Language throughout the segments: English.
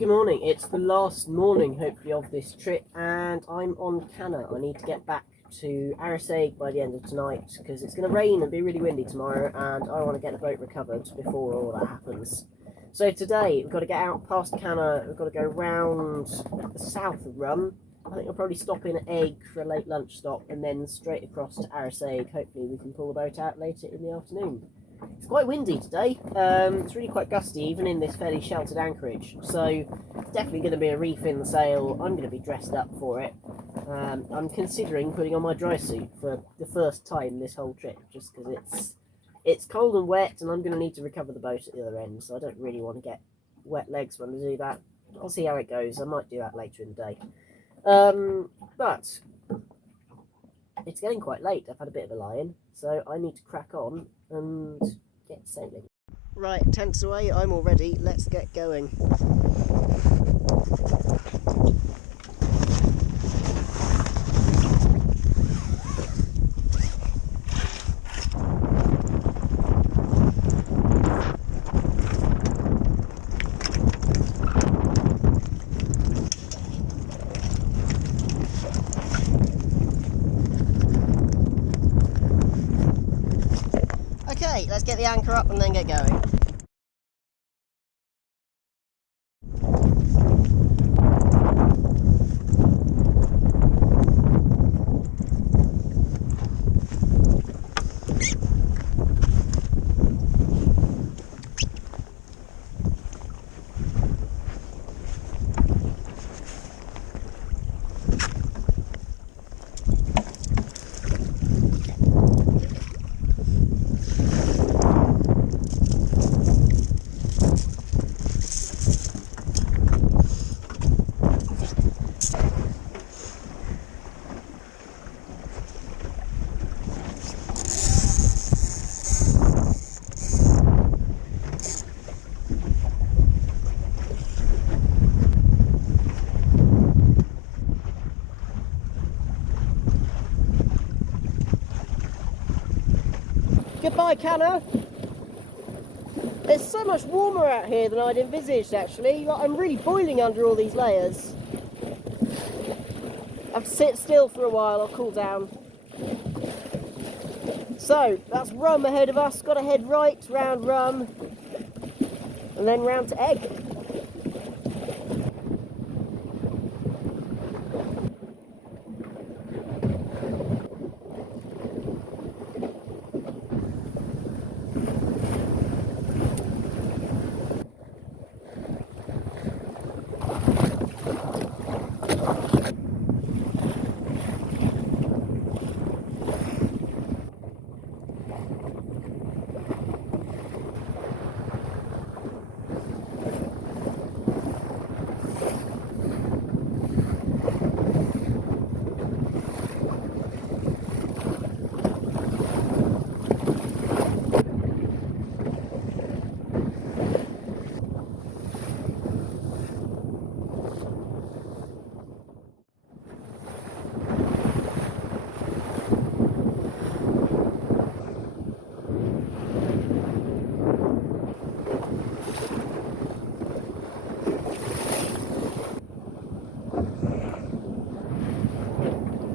Good morning. It's the last morning, hopefully, of this trip, and I'm on Canna. I need to get back to Arisaig by the end of tonight because it's going to rain and be really windy tomorrow, and I want to get the boat recovered before all that happens. So today we've got to get out past Canna. We've got to go round the south of Rum. I think we'll probably stop in at Eigg for a late lunch stop, and then straight across to Arisaig. Hopefully we can pull the boat out later in the afternoon. It's quite windy today. It's really quite gusty, even in this fairly sheltered anchorage. So definitely going to be a reef in the sail. I'm going to be dressed up for it. I'm considering putting on my dry suit for the first time this whole trip, just because it's cold and wet, and I'm going to need to recover the boat at the other end. So I don't really want to get wet legs when I do that. I'll see how it goes. I might do that later in the day. But it's getting quite late. I've had a bit of a lie-in, so I need to crack on and get sailing. Right, tents away, I'm all ready, let's get going. Okay, let's get the anchor up and then get going. Goodbye, Canna. It's so much warmer out here than I'd envisaged, actually. I'm really boiling under all these layers. I have to sit still for a while, I'll cool down. So, that's Rum ahead of us. Got to head right round Rum and then round to Eigg.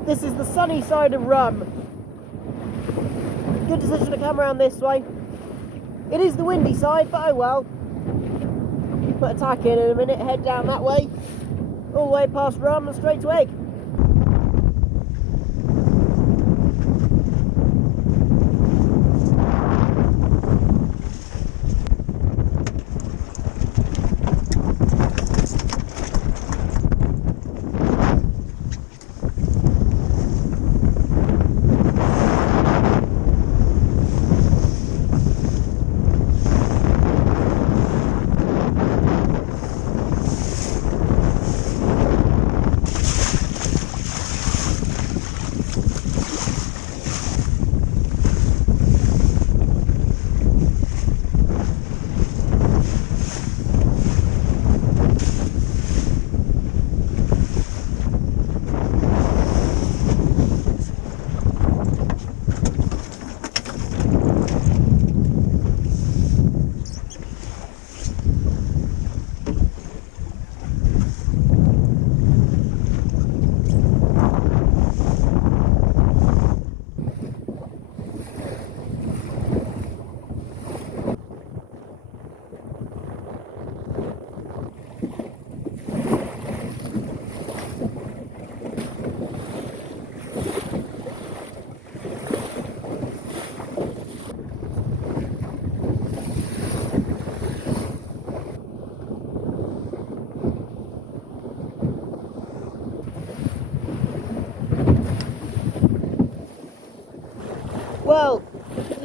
This is the sunny side of Rum. Good decision to come around this way. It is the windy side, but oh well. Put a tack in a minute, head down that way, all the way past Rum and straight to Eigg.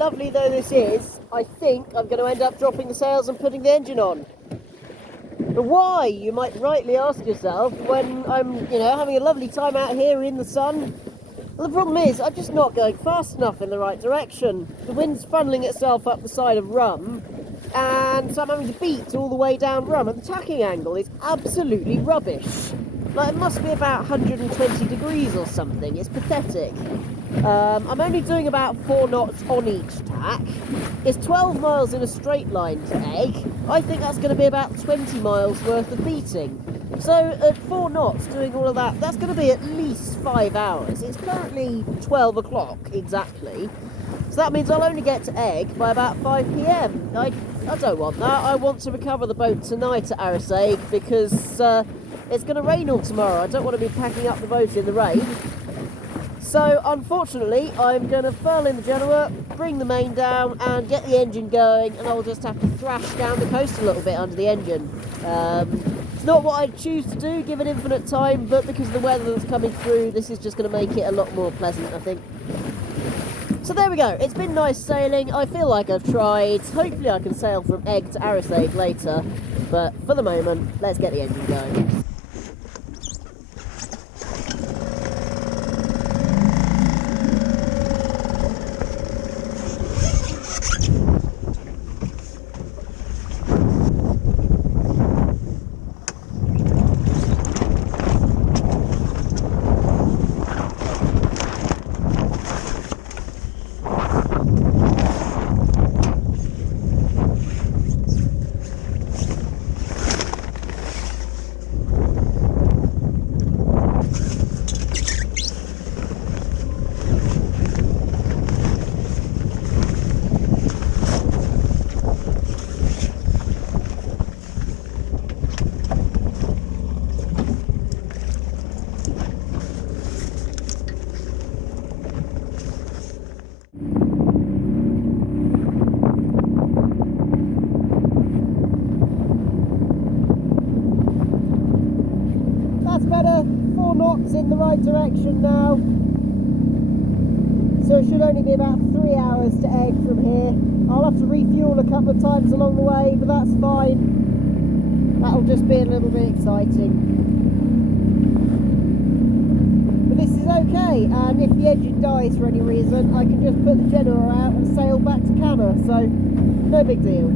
lovely though this is, I think I'm going to end up dropping the sails and putting the engine on. But why, you might rightly ask yourself, when I'm, having a lovely time out here in the sun? Well, the problem is, I'm just not going fast enough in the right direction. The wind's funneling itself up the side of Rum, and so I'm having to beat all the way down Rum, and the tacking angle is absolutely rubbish. Like, it must be about 120 degrees or something. It's pathetic. I'm only doing about 4 knots on each tack. It's 12 miles in a straight line to Eigg. I think that's going to be about 20 miles worth of beating. So at 4 knots doing all of that, that's going to be at least 5 hours. It's currently 12 o'clock exactly. So that means I'll only get to Eigg by about 5 p.m. I don't want that. I want to recover the boat tonight at Arisaig because it's going to rain all tomorrow. I don't want to be packing up the boat in the rain. So unfortunately, I'm going to furl in the Genoa, bring the main down and get the engine going, and I'll just have to thrash down the coast a little bit under the engine. It's not what I'd choose to do given infinite time, but because of the weather that's coming through, this is just going to make it a lot more pleasant, I think. So there we go. It's been nice sailing. I feel like I've tried. Hopefully I can sail from Eigg to Arisaig later, but for the moment, let's get the engine going. Better, 4 knots in the right direction now, so it should only be about 3 hours to Eigg from here. I'll have to refuel a couple of times along the way, but that's fine. That'll just be a little bit exciting, but this is okay, and if the engine dies for any reason I can just put the Genoa out and sail back to Canna, so no big deal.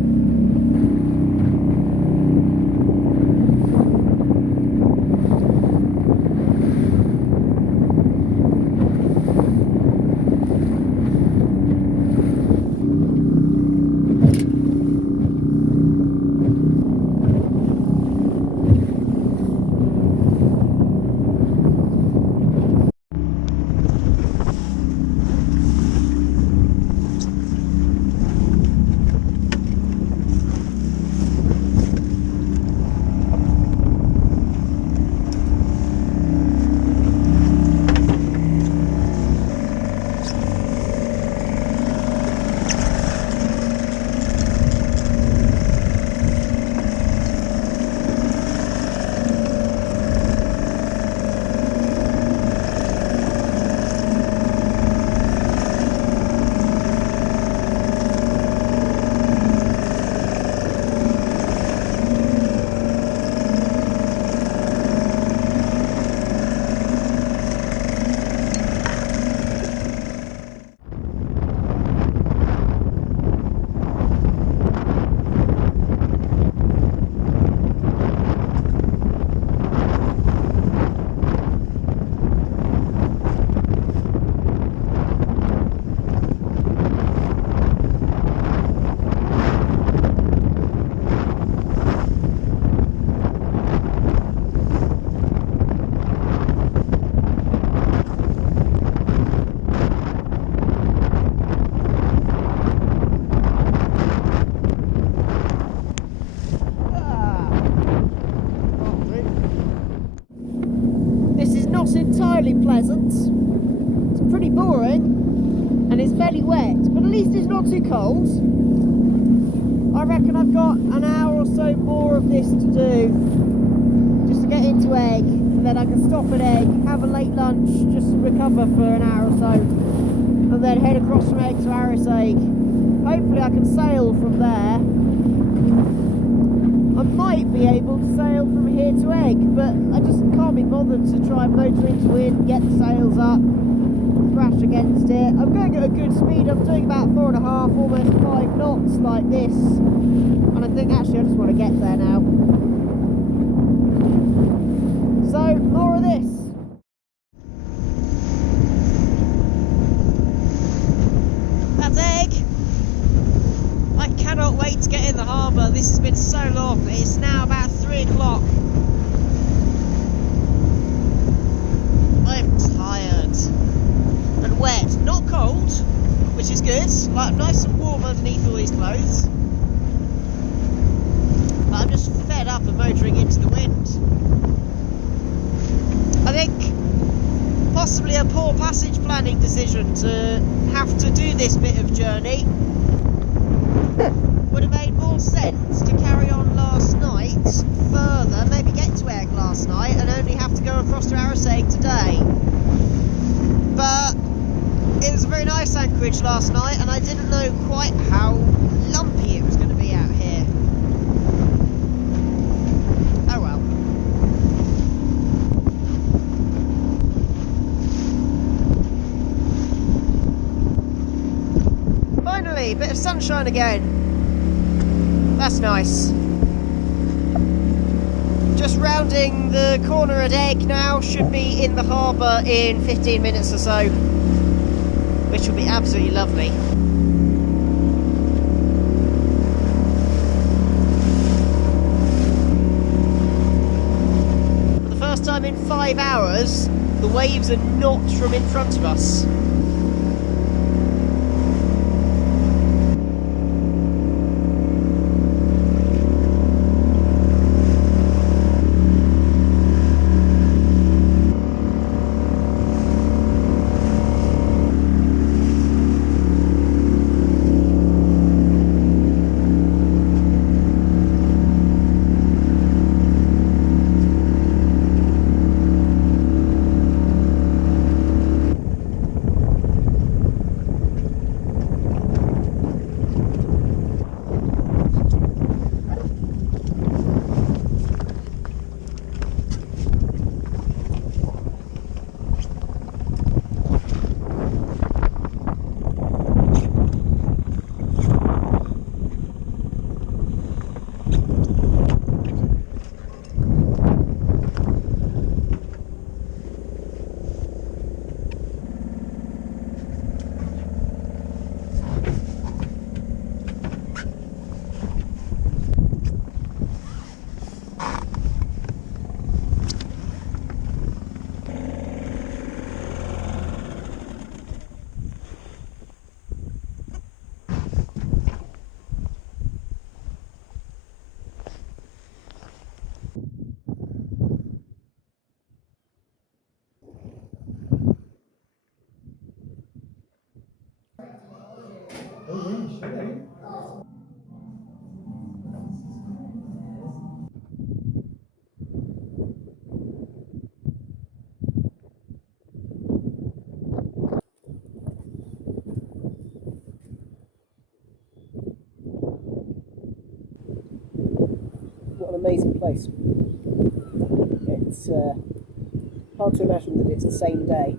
Not entirely pleasant. It's pretty boring and it's fairly wet, but at least it's not too cold. I reckon I've got an hour or so more of this to do just to get into Eigg, and then I can stop at Eigg, have a late lunch, just recover for an hour or so, and then head across from Eigg to Arisaig. Hopefully I can sail from there. I might be able to sail from here to Eigg, but I just can't be bothered to try and motor into wind, get the sails up, crash against it. I'm going at a good speed. I'm doing about 4.5, almost 5 knots like this, and I think actually I just want to get there now. So, more of this. That's Eigg. I cannot wait to get in the harbour. This has been so long. It's now about 3 o'clock. I'm tired and wet, not cold, which is good. Like, I'm nice and warm underneath all these clothes. But I'm just fed up of motoring into the wind. I think possibly a poor passage planning decision to have to do this bit of journey. Would have made more sense to carry on last night further, maybe get to Eigg last night and only have to go across to Arisaig today. But it was a very nice anchorage last night and I didn't know quite how lumpy it was going to be out here. Oh well. Finally, bit of sunshine again. That's nice. Just rounding the corner at Eigg now, should be in the harbour in 15 minutes or so, which will be absolutely lovely. For the first time in 5 hours, the waves are not from in front of us. What an amazing place. It's hard to imagine that it's the same day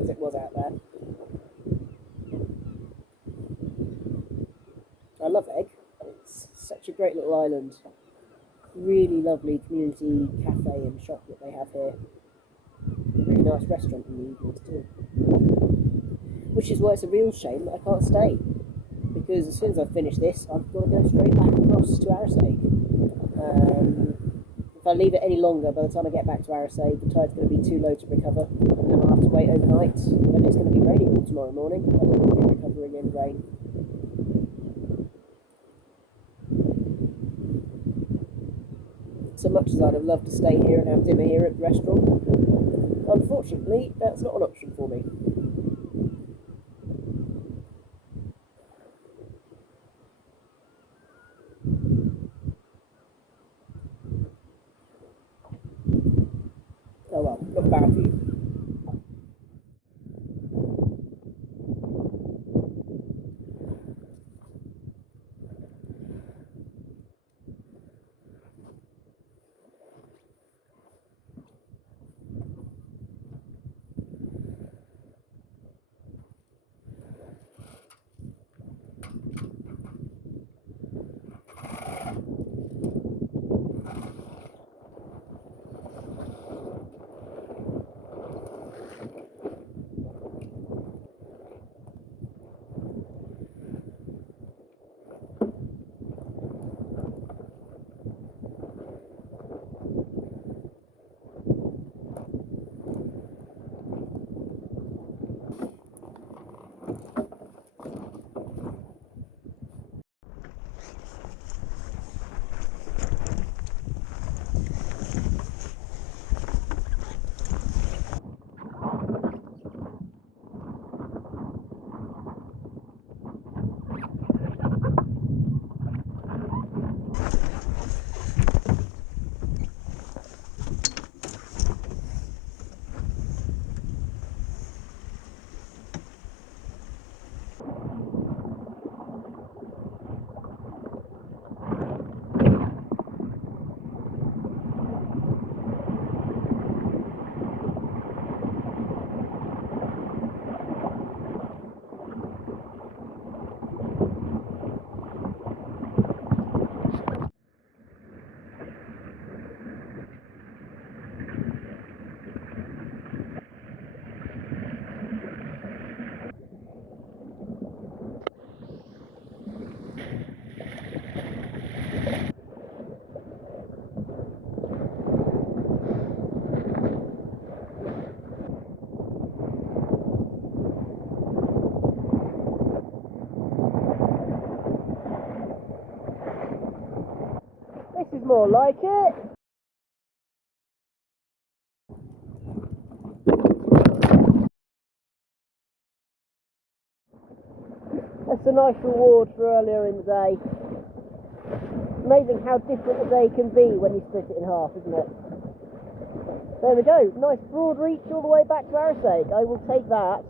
as it was out there. I love Eigg. It's such a great little island. Really lovely community cafe and shop that they have here. Really nice restaurant in the evenings too. Which is why it's a real shame that I can't stay. Because as soon as I finish this, I've got to go straight back across to Arisaig. If I leave it any longer, by the time I get back to Arisaig, the tide's going to be too low to recover, and then I'll have to wait overnight, and it's going to be raining all tomorrow morning. I don't want to be recovering in rain. So much as I'd have loved to stay here and have dinner here at the restaurant, unfortunately, that's not an option for me. Oh well, not bad for you. more like it. That's a nice reward for earlier in the day. Amazing how different a day can be when you split it in half, isn't it? There we go, nice broad reach all the way back to Arisaig. I will take that.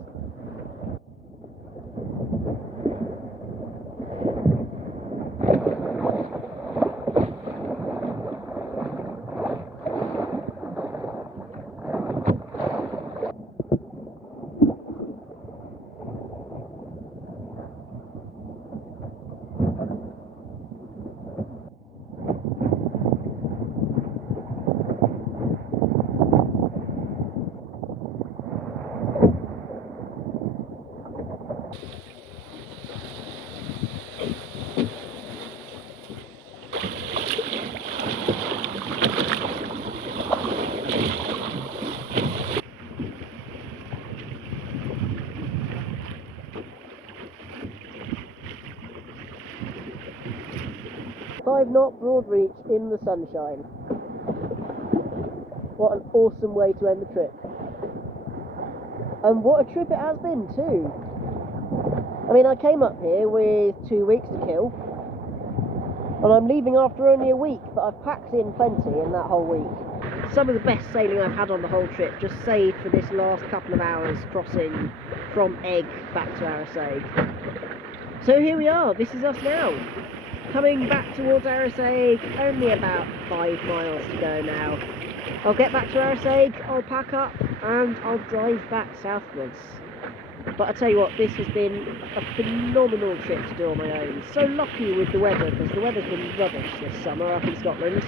Five-knot broad reach in the sunshine. What an awesome way to end the trip. And what a trip it has been too. I mean, I came up here with 2 weeks to kill, and I'm leaving after only a week, but I've packed in plenty in that whole week. Some of the best sailing I've had on the whole trip, just saved for this last couple of hours crossing from Eigg back to Arisaig. So here we are, this is us now. Coming back towards Arisaig, only about 5 miles to go now. I'll get back to Arisaig, I'll pack up, and I'll drive back southwards. But I tell you what, this has been a phenomenal trip to do on my own. So lucky with the weather, because the weather's been rubbish this summer up in Scotland.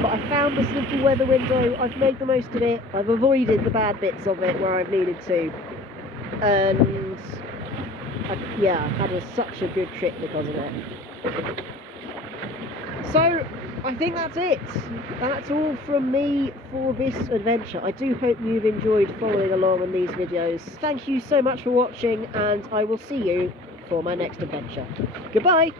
But I found this little weather window, I've made the most of it, I've avoided the bad bits of it where I've needed to. And yeah, I've had such a good trip because of it. So, I think that's it. That's all from me for this adventure. I do hope you've enjoyed following along on these videos. Thank you so much for watching, and I will see you for my next adventure. Goodbye!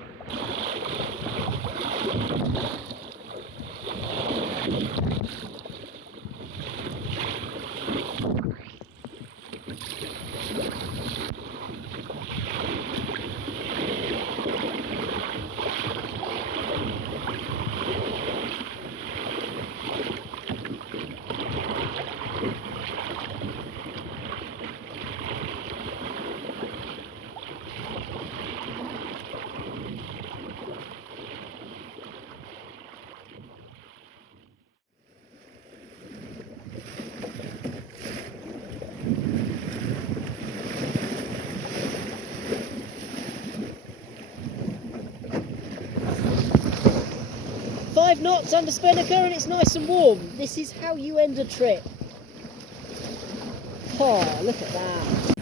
Five knots under spinnaker and it's nice and warm. This is how you end a trip. Oh, look at that.